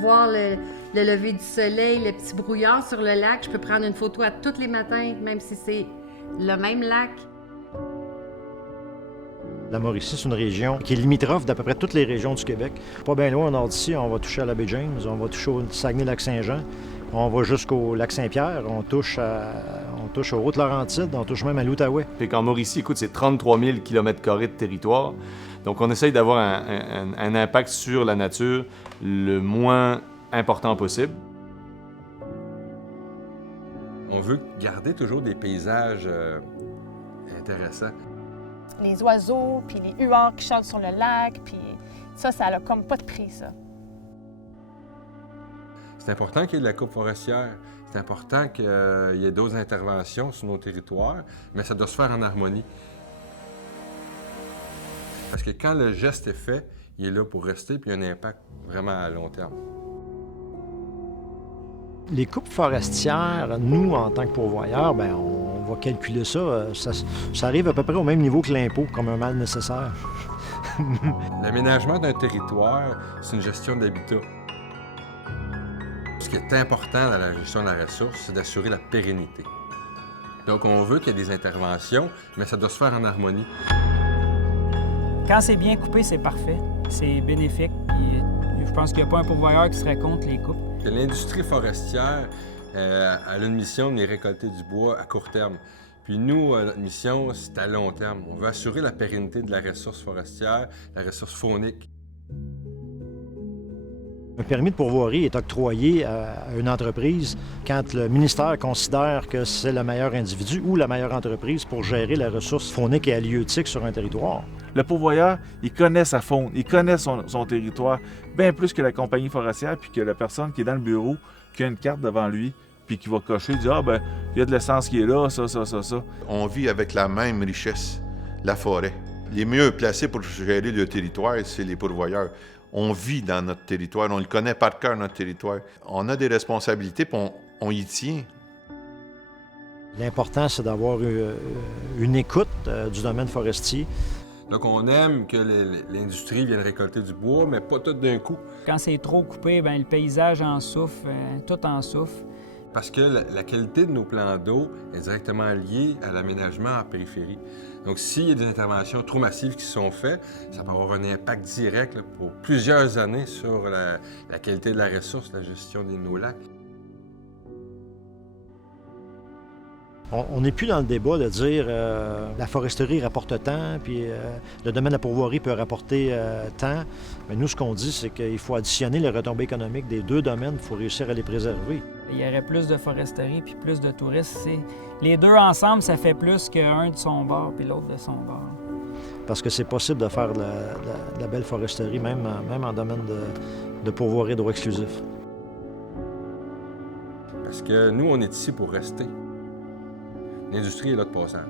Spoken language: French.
voir le lever du soleil, le petit brouillard sur le lac. Je peux prendre une photo à tous les matins, même si c'est le même lac. La Mauricie, c'est une région qui est limitrophe d'à peu près toutes les régions du Québec. Pas bien loin au nord d'ici, on va toucher à la baie James, on va toucher au Saguenay-Lac-Saint-Jean, on va jusqu'au lac Saint-Pierre, on touche aux Hautes-Laurentides, on touche même à l'Outaouais. Fait qu'en Mauricie, écoute, c'est 33 000 km² de territoire. Donc, on essaye d'avoir un impact sur la nature le moins important possible. On veut garder toujours des paysages intéressants. Les oiseaux, puis les huards qui chantent sur le lac, puis ça a comme pas de prix, ça. C'est important qu'il y ait de la coupe forestière. C'est important qu'il y ait d'autres interventions sur nos territoires, mais ça doit se faire en harmonie. Parce que quand le geste est fait, il est là pour rester, puis il y a un impact vraiment à long terme. Les coupes forestières, nous, en tant que pourvoyeurs, bien, on va calculer ça. Ça arrive à peu près au même niveau que l'impôt, comme un mal nécessaire. L'aménagement d'un territoire, c'est une gestion d'habitat. Ce qui est important dans la gestion de la ressource, c'est d'assurer la pérennité. Donc, on veut qu'il y ait des interventions, mais ça doit se faire en harmonie. Quand c'est bien coupé, c'est parfait. C'est bénéfique. Puis, je pense qu'il n'y a pas un pourvoyeur qui serait contre les coupes. L'industrie forestière a une mission de les récolter du bois à court terme. Puis nous, notre mission, c'est à long terme. On veut assurer la pérennité de la ressource forestière, la ressource faunique. Un permis de pourvoirie est octroyé à une entreprise quand le ministère considère que c'est le meilleur individu ou la meilleure entreprise pour gérer la ressource faunique et halieutique sur un territoire. Le pourvoyeur, il connaît sa faune, il connaît son territoire, bien plus que la compagnie forestière, puis que la personne qui est dans le bureau, qui a une carte devant lui, puis qui va cocher, dit « Ah, ben il y a de l'essence qui est là, ça. » On vit avec la même richesse, la forêt. Les mieux placés pour gérer le territoire, c'est les pourvoyeurs. On vit dans notre territoire, on le connaît par cœur, notre territoire. On a des responsabilités, puis on y tient. L'important, c'est d'avoir une écoute du domaine forestier. Donc, on aime que l'industrie vienne récolter du bois, mais pas tout d'un coup. Quand c'est trop coupé, bien, le paysage en souffre, tout en souffre. Parce que la qualité de nos plans d'eau est directement liée à l'aménagement en périphérie. Donc, s'il y a des interventions trop massives qui sont faites, ça peut avoir un impact direct là, pour plusieurs années sur la qualité de la ressource, la gestion de nos lacs. On n'est plus dans le débat de dire la foresterie rapporte tant, puis le domaine de la pourvoirie peut rapporter tant. Mais nous, ce qu'on dit, c'est qu'il faut additionner les retombées économiques des deux domaines pour réussir à les préserver. Il y aurait plus de foresterie puis plus de touristes. Les deux ensemble, ça fait plus qu'un de son bord puis l'autre de son bord. Parce que c'est possible de faire de la belle foresterie, même en domaine de pourvoirie droit exclusif. Parce que nous, on est ici pour rester. L'industrie est là de passage.